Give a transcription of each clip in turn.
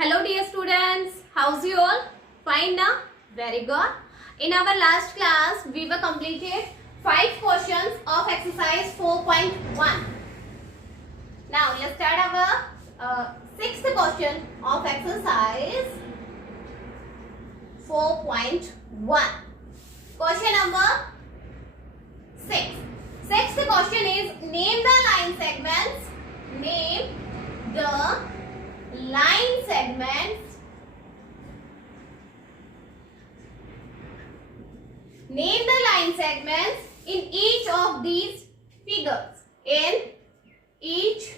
Hello dear students, how's you all? Fine now? Very good. In our last class, we were completed 5 questions of exercise 4.1. Now let's start our 6th question of exercise 4.1. Question number 6. 6th question is name the line segments. Name the line segments. Name the line segments in each of these figures. In each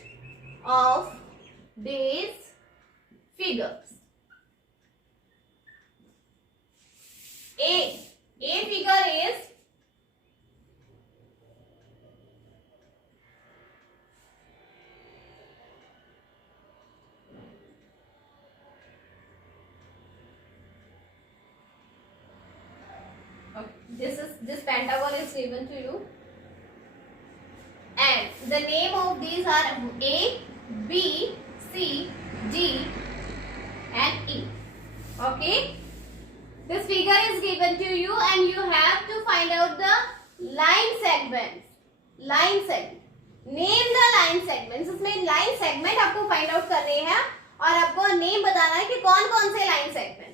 of these figures. A figure is this pentagon is given to you, and the name of these are A, B, C, D and E. Okay, this figure is given to you and you have to find out the line segments. Line segment, name the line segments. इसमें line segment आपको find out करने हैं और आपको name बताना है कि कौन कौन से line segments.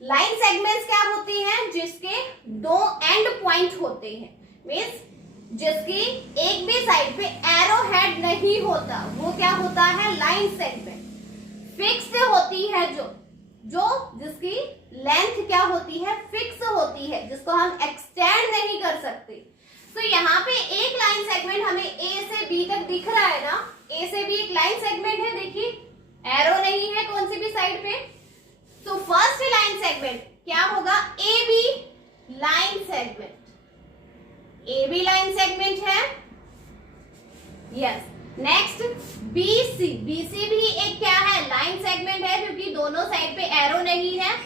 लाइन सेगमेंट्स क्या होती हैं? जिसके दो एंड पॉइंट होते हैं, मींस जिसकी एक भी साइड पे एरो हेड नहीं होता, वो क्या होता है? Line segment. फिक्स होती है जो जिसकी लेंथ क्या होती है? फिक्स होती है, जिसको हम एक्सटेंड नहीं कर सकते. तो यहाँ पे एक लाइन सेगमेंट हमें ए से बी तक दिख रहा है ना. ए से बी एक लाइन सेगमेंट है, देखिए एरो नहीं है कौन सी भी साइड पे. तो फर्स्ट लाइन सेगमेंट क्या होगा? A B line segment. A B line segment है. यस. Next BC. बीसी भी एक क्या है? लाइन सेगमेंट है, क्योंकि दोनों साइड पे एरो नहीं है.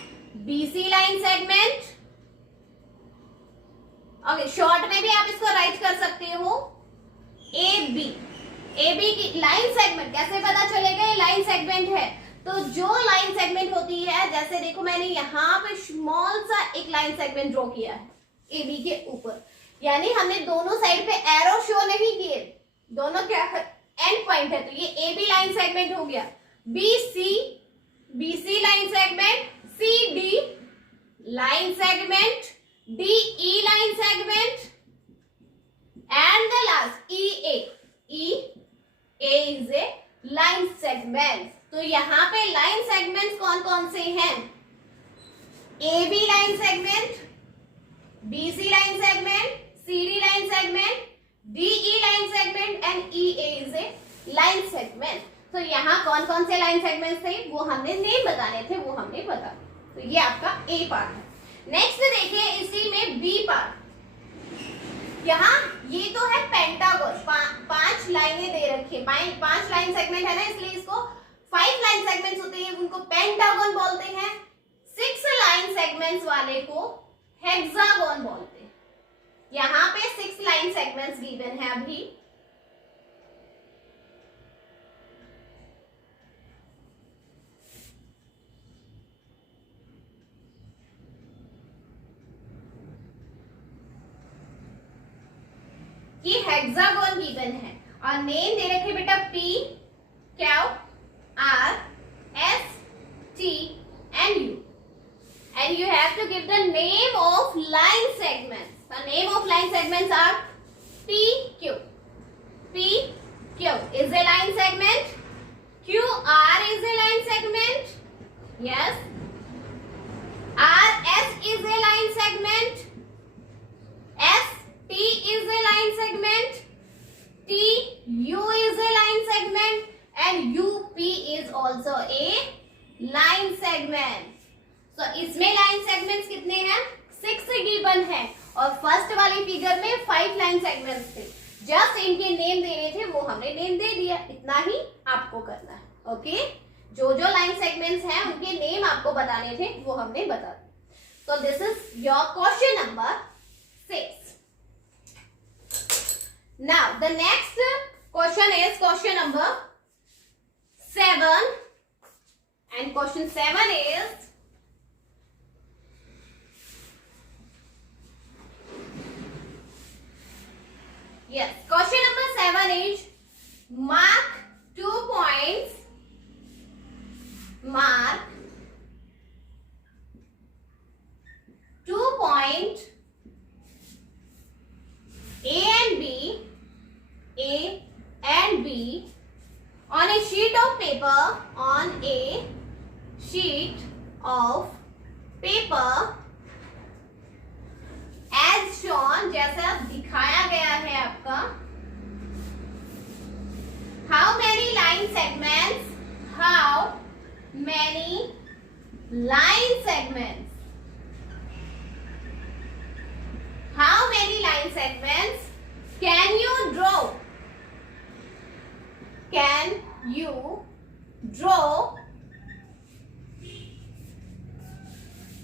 BC line segment. Okay, short में भी आप इसको राइट कर सकते हो ए बी. ए बी की लाइन सेगमेंट कैसे पता चलेगा ये लाइन सेगमेंट है? तो जो लाइन सेगमेंट होती है, जैसे देखो मैंने यहाँ पे स्मॉल सा एक लाइन सेगमेंट ड्रॉ किया है ए बी के ऊपर, यानी हमने दोनों साइड पे एरो शो नहीं किए, दोनों क्या है? एंड पॉइंट है. तो ये ए बी लाइन सेगमेंट हो गया. B C line segment. C D line segment. D E line segment. And the last E A is a line segment. तो यहाँ पे लाइन सेगमेंट्स कौन कौन से हैं? A B line segment, B C line segment, C D line segment, D E line segment and E A is a line segment. तो यहाँ कौन कौन से लाइन सेगमेंट्स थे वो हमने नेम बताने थे, वो हमने बता. तो ये आपका ए पार्ट है. नेक्स्ट देखिए इसी में बी पार्ट. यहाँ ये तो है पेंटागन. 5 लाइनें दे रखी है, 5 लाइन सेगमेंट है ना, इसलिए इसको 5 लाइन सेगमेंट्स होते हैं, उनको पेंटागन बोलते हैं. 6 लाइन सेगमेंट्स वाले को हेक्सागन बोलते हैं. यहाँ पे 6 लाइन सेगमेंट्स गिवन है अभी. ये हेक्सागन गिवन है और नेम दे रखे बेटा P, Q, R, S, T and U, and you have to give the name of line segments. The name of line segments are PQ. PQ is a line segment. QR is a line segment. Yes. RS is a line segment. ST is a line segment. TU is a line segment. And UP is also a line segment. So इसमें line segments कितने हैं? 6 given है और first वाली figure में 5 line segments थे. Just इनके name देने थे, वो हमने नेम दे दिया. इतना ही आपको करना है. ओके, जो लाइन सेगमेंट्स हैं उनके नेम आपको बताने थे, वो हमने बता दिया. So this is your question number 6. Now the next question is question number 7 And question 7 is, yes, question number 7 is mark 2 points. Mark 2 points A and B, A and B on a sheet of paper, on a sheet of paper as shown, जैसा दिखाया गया है आपका. How many line segments? How many line segments? How many line segments can you draw? Can you draw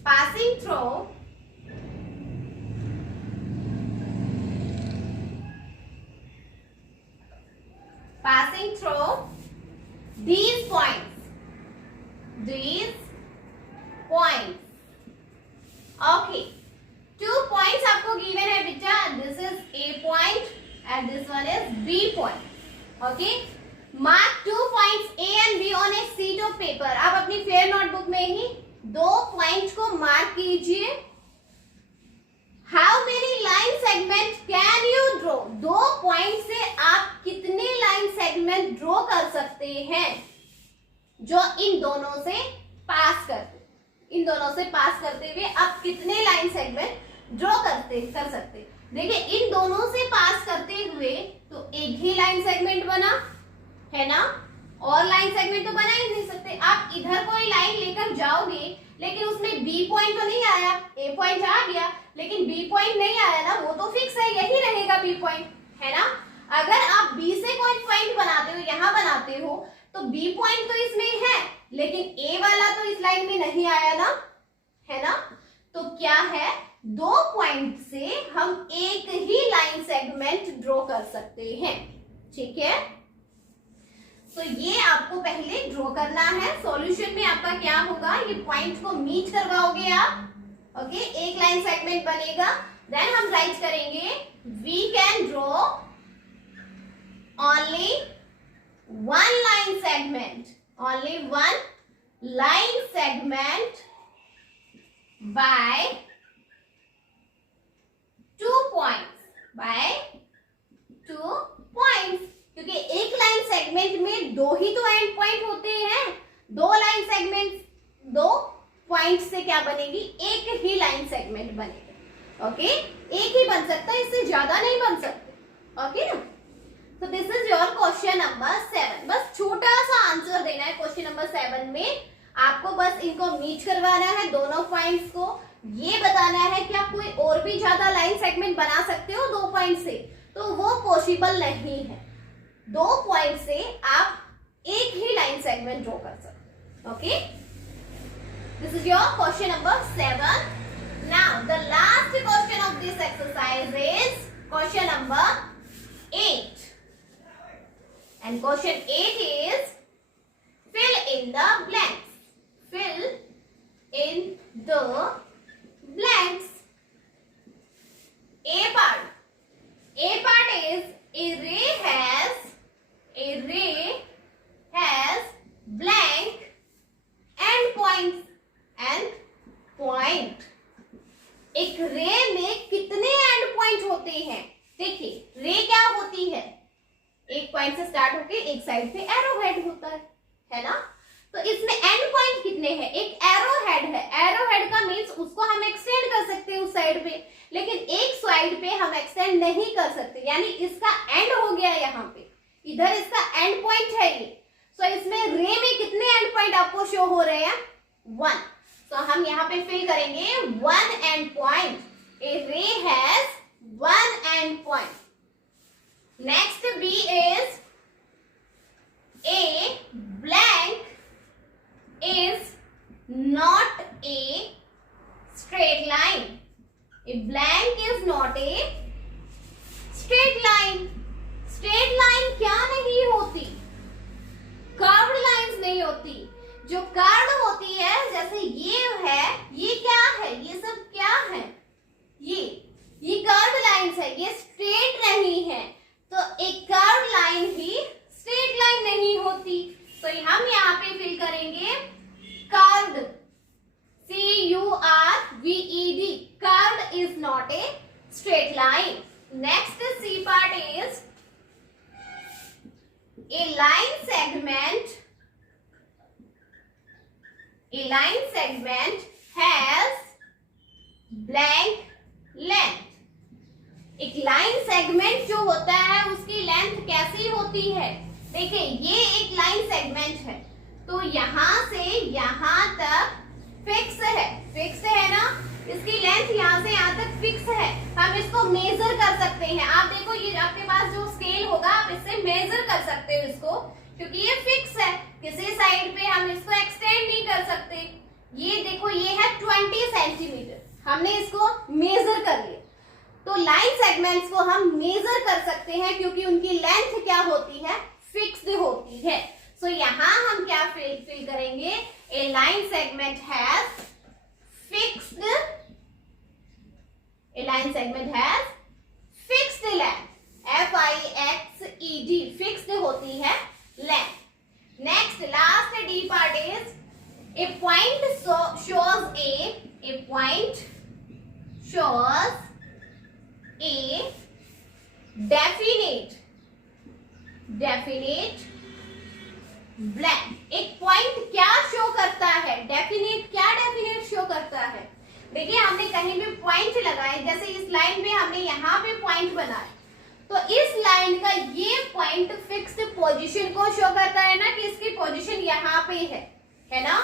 passing through these points? These points. Okay. 2 points आपको given है बेटा. This is A point and this one is B point. Okay. Mark 2 points A and B on a sheet of paper. आप अपनी fair notebook में ही 2 point को mark कीजिए. How many line segment can you draw? 2 point से आप कितने line segment draw कर सकते हैं जो इन दोनों से पास करते. इन दोनों से पास करते हुए आप कितने लाइन सेगमेंट ड्रॉ कर सकते. देखिए इन दोनों से पास करते हुए तो एक ही लाइन सेगमेंट बना है ना, और लाइन सेगमेंट तो बना ही नहीं सकते. आप इधर कोई लाइन लेकर जाओगे लेकिन उसमें बी पॉइंट तो नहीं आया. ए पॉइंट आ गया लेकिन बी पॉइंट नहीं आया ना, वो तो फिक्स है, यही रहेगा बी पॉइंट, है ना. अगर आप बी से कोई पॉइंट बनाते हो, यहाँ बनाते हो, तो बी पॉइंट तो इसमें है लेकिन ए वाला तो इस लाइन में नहीं आया ना, है ना. तो क्या है, 2 पॉइंट से हम एक ही लाइन सेगमेंट ड्रॉ कर सकते हैं. ठीक है, तो ये आपको पहले ड्रॉ करना है. सॉल्यूशन में आपका क्या होगा, ये पॉइंट को मीट करवाओगे आप. ओके, एक लाइन सेगमेंट बनेगा. देन हम राइट करेंगे we can draw only 1 line segment, only 1 line segment by 2 points, by 2 points. क्योंकि एक लाइन सेगमेंट में 2 ही तो एंड पॉइंट होते हैं. 2 लाइन सेगमेंट 2 पॉइंट से क्या बनेगी, एक ही लाइन सेगमेंट बनेगा. ओके, एक ही बन सकता है, इससे ज्यादा नहीं बन सकते. ओके ना. So this is your question number 7. बस छोटा सा आंसर देना है क्वेश्चन नंबर 7 में. आपको बस इनको मीट करवाना है दोनों पॉइंट्स को. ये बताना है क्या कोई और भी ज्यादा लाइन सेगमेंट बना सकते हो 2 पॉइंट से, तो वो पॉसिबल नहीं है. 2 पॉइंट से आप एक ही लाइन सेगमेंट ड्रॉ कर सकते. Okay, this is your question number 7. Now the last question of this exercise is question number 8. And question 8 is fill in the blanks. Fill in the blanks. A part. A part is a ray has blank end points. End point. एक रे में कितने and point होते हैं. देखिए रे क्या होती है, एक पॉइंट से स्टार्ट होके एक साइड पे एरो हेड होता है ना. तो इसमें एंड पॉइंट कितने हैं, एक एरो हेड है. एरो हेड का मीन्स उसको हम एक्सटेंड कर सकते हैं उस साइड पे, लेकिन एक साइड पे हम एक्सटेंड नहीं कर सकते. यानी इसका एंड हो गया यहाँ पे, इधर इसका एंड पॉइंट है ये. सो इसमें रे में कितने एंड पॉइंट आपको शो हो रहे हैं, 1. तो हम यहाँ पे फिल करेंगे 1 end point. A ray has 1 end point. Next B is a blank is not a straight line. A blank is not a straight line. Straight line क्या नहीं होती, curved lines नहीं होती. जो कर्व होती है, जैसे ये है, ये क्या है, ये सब क्या है, ये कर्व लाइंस है, ये स्ट्रेट नहीं है। तो एक कर्व लाइन ही स्ट्रेट लाइन नहीं होती। तो हम यहाँ पे फिल करेंगे curved, CURVED, curved is not a straight line. Next C part is a line segment has blank length। एक लाइन सेगमेंट जो होता है उसकी लेंथ कैसी होती है? देखिए ये एक लाइन सेगमेंट है, तो यहां से यहां तक फिक्स है ना, इसकी लेंथ यहां से यहां तक फिक्स है। हम इसको मेजर कर सकते हैं। आप देखो ये आपके पास जो स्केल होगा आप इससे मेजर कर सकते हो इसको, क्योंकि ये फिक्स है, किसी साइड पे हम इसको एक्सटेंड नहीं कर सकते। ये देखो ये है 20 सेंटीमीटर, हमने इसको मेजर कर लिया। तो लाइन सेगमेंट्स को हम मेजर कर सकते हैं क्योंकि उनकी लेंथ क्या होती है, फिक्स्ड होती है। सो यहाँ हम क्या फिल करेंगे, a line segment has fixed, a line segment has fixed length, FIXED, fixed होती है length। Next last D part is a point shows a point shows a definite blank। एक पॉइंट क्या शो करता है, definite, क्या definite show करता है? देखिए हमने कहीं भी पॉइंट लगाए, जैसे इस लाइन में हमने यहाँ पे पॉइंट बनाया, तो इस लाइन का ये पॉइंट फिक्स्ड पोजीशन को शो करता है ना, कि इसकी पोजीशन यहाँ पे है ना।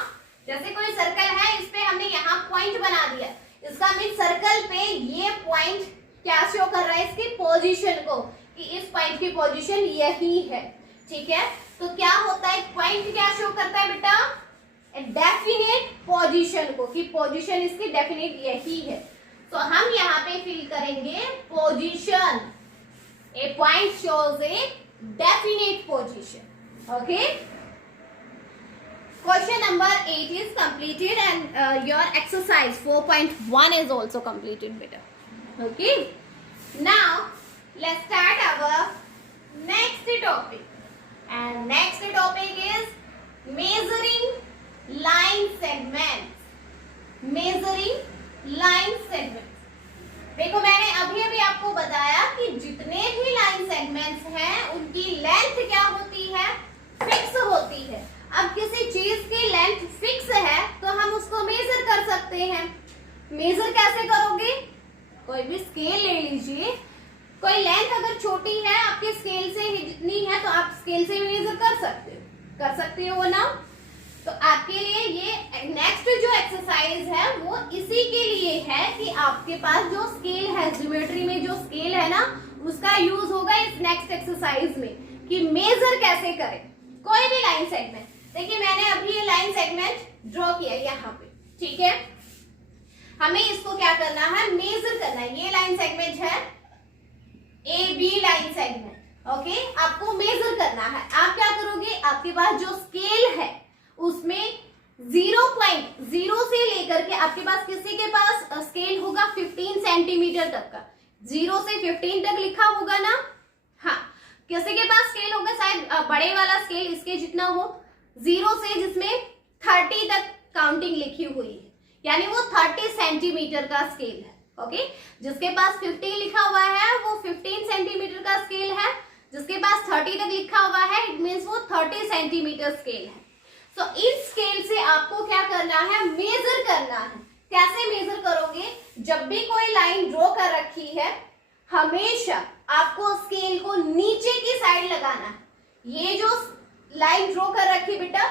जैसे कोई सर्कल है, इस पे हमने यहाँ पॉइंट बना दिया, इसका मीन सर्कल पे ये पॉइंट क्या शो कर रहा है, इसकी पोजीशन को, कि इस पॉइंट की पोजीशन यही है। ठीक है, तो क्या होता है, पॉइंट क्या शो करता है बेटा, डेफिनेट पोजीशन को, कि पोजीशन इसकी डेफिनेट यही है। तो हम यहाँ पे फिल करेंगे position, A point shows a definite position. Okay, question number 8 is completed and your exercise 4.1 is also completed better. Okay, now let's start our next topic, and next topic is measuring line segments। measuring line segments, देखो मैंने अभी आपको बताया कि जितने भी line segments हैं उनकी लेंथ क्या होती है, फिक्स होती है। अब किसी चीज की लेंथ फिक्स है तो हम उसको मेजर कर सकते हैं। मेजर कैसे करोगे, कोई भी स्केल ले लीजिए, कोई लेंथ अगर छोटी है आपके स्केल से जितनी है तो आप स्केल से मेजर कर सकते हो ना। तो आपके लिए ये नेक्स्ट जो एक्सरसाइज है वो इसी के लिए है कि आपके पास जो स्केल है, ज्योमेट्री में जो स्केल है ना, उसका यूज होगा इस नेक्स्ट एक्सरसाइज में, कि मेजर कैसे करें कोई भी लाइन सेगमेंट। देखिए मैंने अभी ये लाइन सेगमेंट ड्रॉ किया यहाँ पे, ठीक है। हमें इसको क्या करना है, मेजर करना है। ये लाइन सेगमेंट है A B line segment, okay. आपको मेजर करना है। आप क्या करोगे, आपके पास जो स्केल है उसमें 0.0 से लेकर के आपके पास किसी के पास स्केल होगा 15 सेंटीमीटर तक का, 0 से 15 तक लिखा होगा ना। हाँ, किसी के पास स्केल होगा शायद बड़े वाला स्केल इसके जितना हो, 0 से जिसमें 30 तक काउंटिंग लिखी हुई है, यानी वो 30 सेंटीमीटर का स्केल है, ओके। जिसके पास 15 लिखा हुआ है वो 15 सेंटीमीटर का स्केल है, जिसके पास 30 तक लिखा हुआ है इट मीन्स वो 30 सेंटीमीटर स्केल है। तो इस स्केल से आपको क्या करना है, मेजर करना है। कैसे मेजर करोगे, जब भी कोई लाइन ड्रॉ कर रखी है हमेशा आपको स्केल को नीचे की साइड लगाना है। ये जो लाइन ड्रॉ कर रखी बेटा,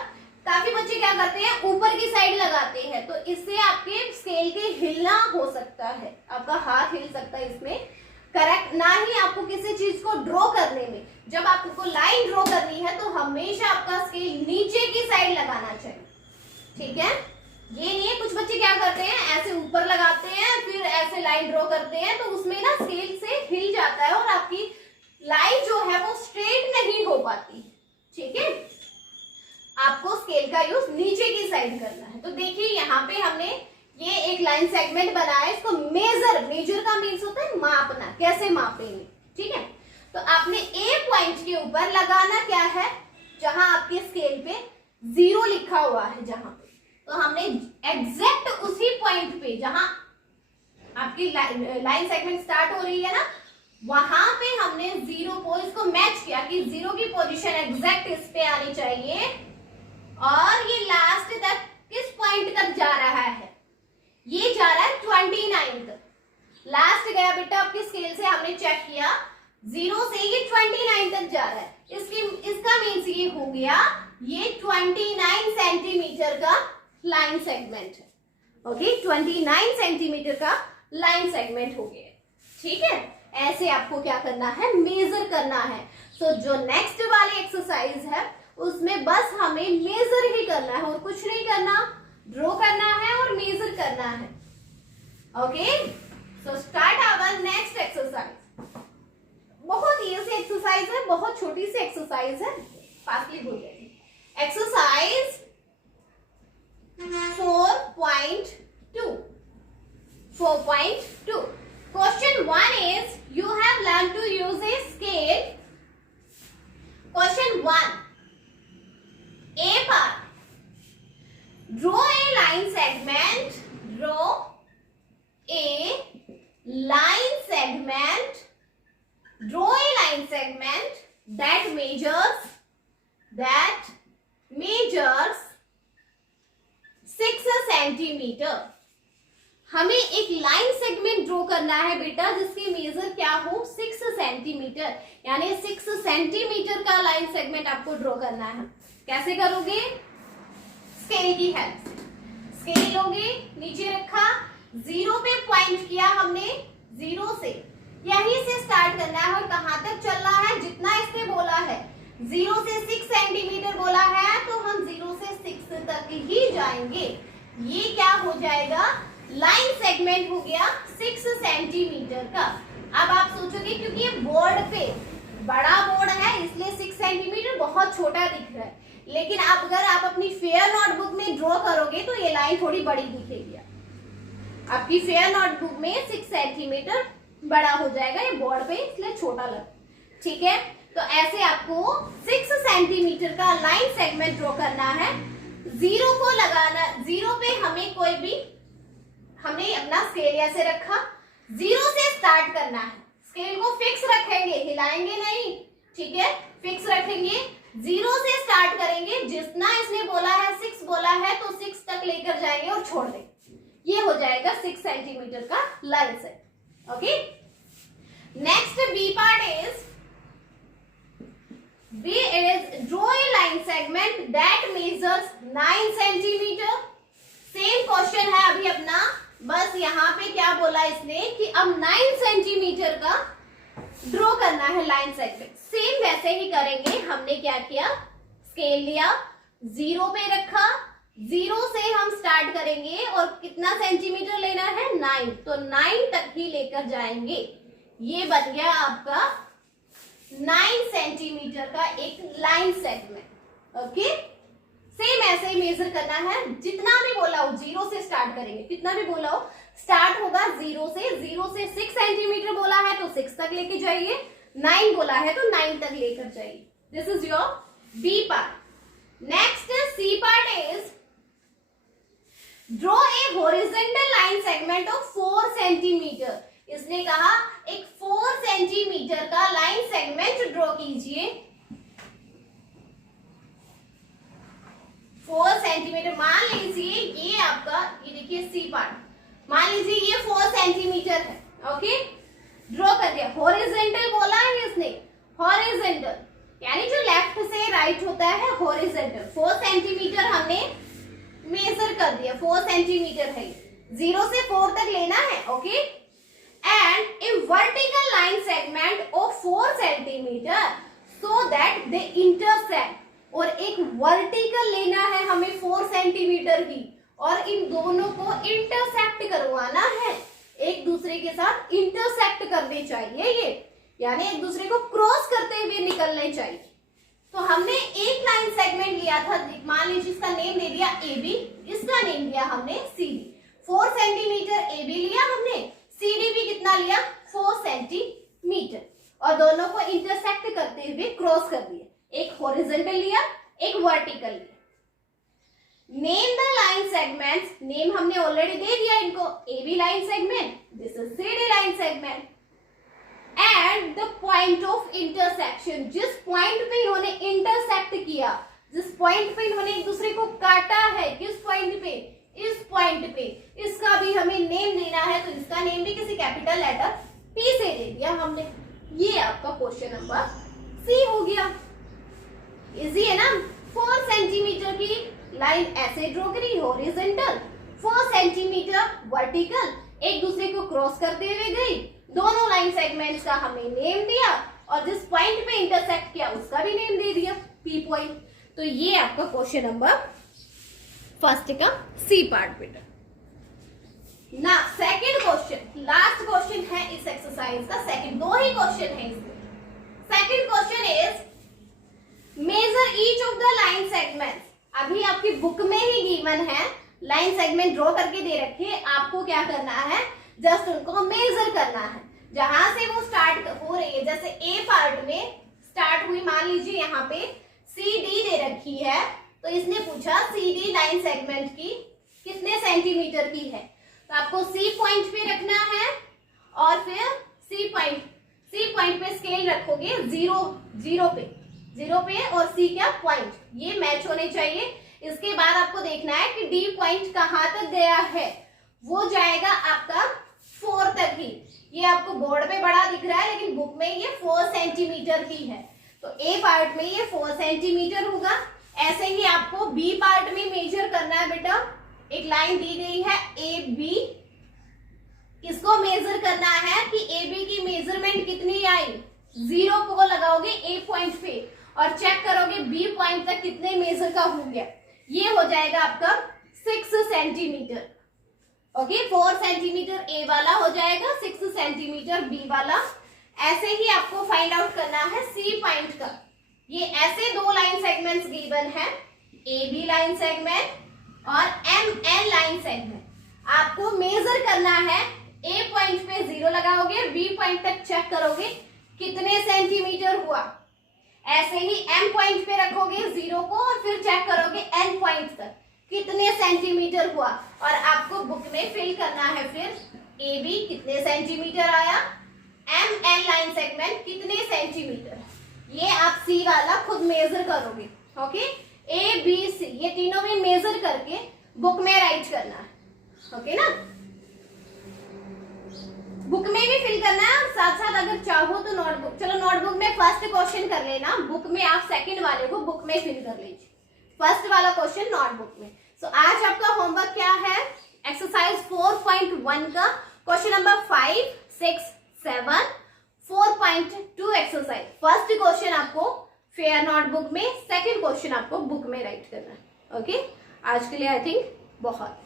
काफी बच्चे क्या करते हैं ऊपर की साइड लगाते हैं, तो इससे आपके स्केल के हिलना हो सकता है, आपका हाथ हिल सकता है इसमें, करेक्ट ना ही आपको किसी चीज को ड्रॉ करने में। जब आपको लाइन ड्रॉ करनी है तो हमेशा आपका स्केल नीचे की साइड लगाना चाहिए, ठीक है। ये नहीं है, कुछ बच्चे क्या करते हैं ऐसे ऊपर लगाते हैं फिर ऐसे लाइन ड्रॉ करते हैं, तो उसमें ना स्केल से हिल जाता है और आपकी लाइन जो है वो स्ट्रेट नहीं हो पाती, ठीक है। आपको स्केल का यूज नीचे की साइड करना है। तो देखिए यहाँ पे हमने ये एक लाइन सेगमेंट बनाया है, इसको मेजर का मीन्स होता है मापना, कैसे मापेंगे, ठीक है। तो आपने ए पॉइंट के ऊपर लगाना क्या है, जहां आपके स्केल पे 0 लिखा हुआ है जहां पे, तो हमने एग्जैक्ट उसी पॉइंट पे जहां आपकी लाइन सेगमेंट स्टार्ट हो रही है ना, वहां पे हमने 0 को इसको मैच किया कि 0 की पोजीशन एग्जैक्ट इस पे आनी चाहिए, और ये लास्ट तक किस पॉइंट तक जा रहा है, ये जा रहा है 29 तक। लास्ट गया बेटा आपके स्केल से, हमने चेक किया 0 से ये 29 तक जा रहा है, इसका मीन्स ये हो गया ये 29 सेंटीमीटर का लाइन सेगमेंट है। ओके, 29 सेंटीमीटर का लाइन सेगमेंट हो गया, ठीक है। ऐसे आपको क्या करना है, मेजर करना है। तो जो नेक्स्ट वाली एक्सरसाइज है उसमें बस हमें मेजर ही करना है और कुछ नहीं करना, ड्रॉ करना है और मेजर करना है। Okay, so start our next exercise. बहुत इजी एक्सरसाइज है, बहुत छोटी सी एक्सरसाइज है, फास्टली हो जाएगी। Exercise 4.2 Question 1 is you have learned to use a scale. Question 1, A part, draw a line segment, draw a line segment, draw a line segment that measures 6 centimetre. हमें एक line segment draw करना है बेटा जिसकी major क्या हो, 6 centimetre, यानी 6 centimetre का लाइन सेगमेंट आपको ड्रॉ करना है। कैसे करोगे, स्केल की हेल्प से। स्केल लोगे, नीचे रखा, 0 पे पॉइंट किया हमने, 0 से यहीं से स्टार्ट करना है और कहां तक चलना है, जितना इसने बोला है 0 से 6 सेंटीमीटर बोला है, तो हम 0 से 6 तक ही जाएंगे। ये क्या हो जाएगा, लाइन सेगमेंट हो गया 6 सेंटीमीटर का। अब आप सोचोगे क्योंकि ये बोर्ड पे बड़ा बोर्ड है इसलिए 6 सेंटीमीटर बहुत छोटा दिख रहा है, लेकिन आप अगर आप अपनी फेयर नोटबुक में ड्रॉ करोगे तो ये लाइन थोड़ी बड़ी दिखेगी। आपकी फेयर नोटबुक में 6 सेंटीमीटर बड़ा हो जाएगा, ये बोर्ड पे इसलिए छोटा लग, ठीक है। तो ऐसे आपको 6 सेंटीमीटर का लाइन सेगमेंट ड्रॉ करना है। 0 को लगाना, 0 पे हमें कोई भी, हमने अपना स्केल ऐसे रखा, 0 से स्टार्ट करना है। स्केल को फिक्स रखेंगे, हिलाएंगे नहीं, ठीक है, फिक्स रखेंगे। 0 से स्टार्ट करेंगे, जितना इसने बोला है 6 बोला है तो 6 तक लेकर जाएंगे और छोड़ देंगे। ये हो जाएगा 6 सेंटीमीटर का line set. Okay, next B part is draw a line segment that measures 9 centimetre. Same question है अभी अपना, बस यहाँ पे क्या बोला इसने कि अब 9 सेंटीमीटर का ड्रॉ करना है लाइन सेगमेंट। सेम वैसे ही करेंगे। हमने क्या किया, स्केल लिया, 0 पे रखा, 0 से हम स्टार्ट करेंगे और कितना सेंटीमीटर लेना है, 9, तो 9 तक ही लेकर जाएंगे। ये बन गया आपका 9 सेंटीमीटर का एक लाइन सेगमेंट। ओके, सेम ऐसे ही मेजर करना है, जितना भी बोला हो 0 से स्टार्ट करेंगे, कितना भी बोला हो स्टार्ट होगा 0 से। 0 से 6 seंटीमीटर बोला है तो 6 तक लेके जाइए, 9 बोला है तो 9 तक लेकर जाइए। This is your B part. Next C part is draw a horizontal line segment of 4 centimetre. इसने कहा एक 4 सेंटीमीटर का लाइन सेगमेंट ड्रॉ कीजिए। 4 सेंटीमीटर, मान लीजिए ये आपका, ये देखिए सी पार्ट, मान लीजिए ये 4 सेंटीमीटर है। ओके, ड्रॉ कर दिया। हॉरिजॉन्टल बोला है इसने, हॉरिजॉन्टल यानी जो लेफ्ट से राइट होता है, हॉरिजॉन्टल। 4 सेंटीमीटर हमने मेजर कर दिया, 4 सेंटीमीटर है, 0 से 4 तक लेना है। Okay, and A vertical line segment of 4 centimetre so that they intersect. और एक वर्टिकल लेना है हमें 4 सेंटीमीटर की, और इन दोनों को इंटरसेक्ट करवाना है, एक दूसरे के साथ इंटरसेक्ट करने चाहिए ये, यानी एक दूसरे को क्रॉस करते हुए निकलने चाहिए। तो हमने एक लाइन सेगमेंट लिया था, मान लीजिए इसका नेम दे दिया ए बी, इसका नेम दिया हमने C D. 4 centimetre A B लिया हमने, सी डी भी कितना लिया 4 सेंटीमीटर, और दोनों को इंटरसेक्ट करते हुए क्रॉस कर दिया, एक हॉरिजॉन्टल लिया एक वर्टिकल लिया। Name the line segments, name हमने ऑलरेडी दे दिया इनको, A B line segment, this is C D line segment, and the point of intersection, जिस पॉइंट पे इन्होंने इंटरसेक्ट किया, जिस पॉइंट पे इन्होंने एक दूसरे को काटा है, किस पॉइंट पे, इस पॉइंट पे, इसका भी हमें नेम देना है, तो इसका नेम भी किसी कैपिटल लेटर पी से दे दिया हमने। ये आपका क्वेश्चन नंबर सी हो गया। इजी है ना। 4 सेंटीमीटर की लाइन ऐसे ड्रॉ करी हॉरिजॉन्टल, 4 सेंटीमीटर वर्टिकल, एक दूसरे को क्रॉस करते हुए गई, दोनों लाइन सेगमेंट्स का हमें नेम दिया, और जिस पॉइंट पे इंटरसेक्ट किया उसका भी नेम दे दिया पी पॉइंट। तो ये आपका क्वेश्चन नंबर फर्स्ट का सी पार्ट बेटा। ना सेकंड क्वेश्चन, लास्ट क्वेश्चन है इस एक्सरसाइज का, सेकंड, 2 ही क्वेश्चन है इसमें। Second question is measure each of the line segments. अभी आपकी बुक में ही गिवन है, लाइन सेगमेंट ड्रॉ करके दे रखे, आपको क्या करना है, जस्ट उनको मेजर करना है, जहां से वो स्टार्ट हो रही है। जैसे ए पार्ट में स्टार्ट हुई, मान लीजिए यहाँ पे सी डी दे रखी है, तो इसने पूछा सी डी लाइन सेगमेंट की कितने सेंटीमीटर की है, तो आपको सी पॉइंट पे रखना है, और फिर सी पॉइंट पे स्केल रखोगे 0 पे, और सी क्या पॉइंट, ये मैच होने चाहिए। इसके बाद आपको देखना है कि डी पॉइंट कहां तक गया है, वो जाएगा आपका 4 तक ही। ये आपको बोर्ड पे बड़ा दिख रहा है, लेकिन बुक में ये 4 सेंटीमीटर की है, तो ए पार्ट में ये 4 सेंटीमीटर होगा। ऐसे ही आपको बी पार्ट में मेजर करना है बेटा। एक लाइन दी गई है ए बी, इसको मेजर करना है कि ए बी की मेजरमेंट कितनी आई, 0 को लगाओगे ए पॉइंट पे, और चेक करोगे बी पॉइंट तक कितने मेजर का हो गया, ये हो जाएगा आपका 6 सेंटीमीटर। ओके, 4 सेंटीमीटर ए वाला हो जाएगा, 6 सेंटीमीटर बी वाला। ऐसे ही आपको फाइंड आउट करना है सी पॉइंट का। ये ऐसे 2 लाइन सेगमेंट्स गिवन है, ए बी लाइन सेगमेंट और एम एन लाइन सेगमेंट। आपको मेजर करना है, ए पॉइंट पे 0 लगाओगे, बी पॉइंट तक चेक करोगे कितने सेंटीमीटर हुआ। ऐसे ही एम पॉइंट पे रखोगे 0 को, और फिर चेक करोगे एन पॉइंट तक कितने सेंटीमीटर हुआ, और आपको बुक में फिल करना है फिर ए बी कितने सेंटीमीटर आया, एम एन लाइन सेगमेंट कितने सेंटीमीटर, ये आप सी वाला खुद मेजर करोगे। ओके, ए बी सी ये तीनों में मेजर करके बुक में राइट करना है। ओके ना, बुक में भी फिल करना है, साथ साथ अगर चाहो तो नोटबुक, चलो नोटबुक में फर्स्ट क्वेश्चन कर लेना, बुक में आप सेकंड वाले को बुक में फिल कर लीजिए, फर्स्ट वाला क्वेश्चन नोटबुक में। सो आज आपका होमवर्क क्या है, एक्सरसाइज 4.1 का question number 5, 6, 7, 4.2 exercise. First question आपको फेयर नोटबुक में, सेकंड क्वेश्चन आपको बुक में राइट करना है। ओके, आज के लिए आई थिंक बहुत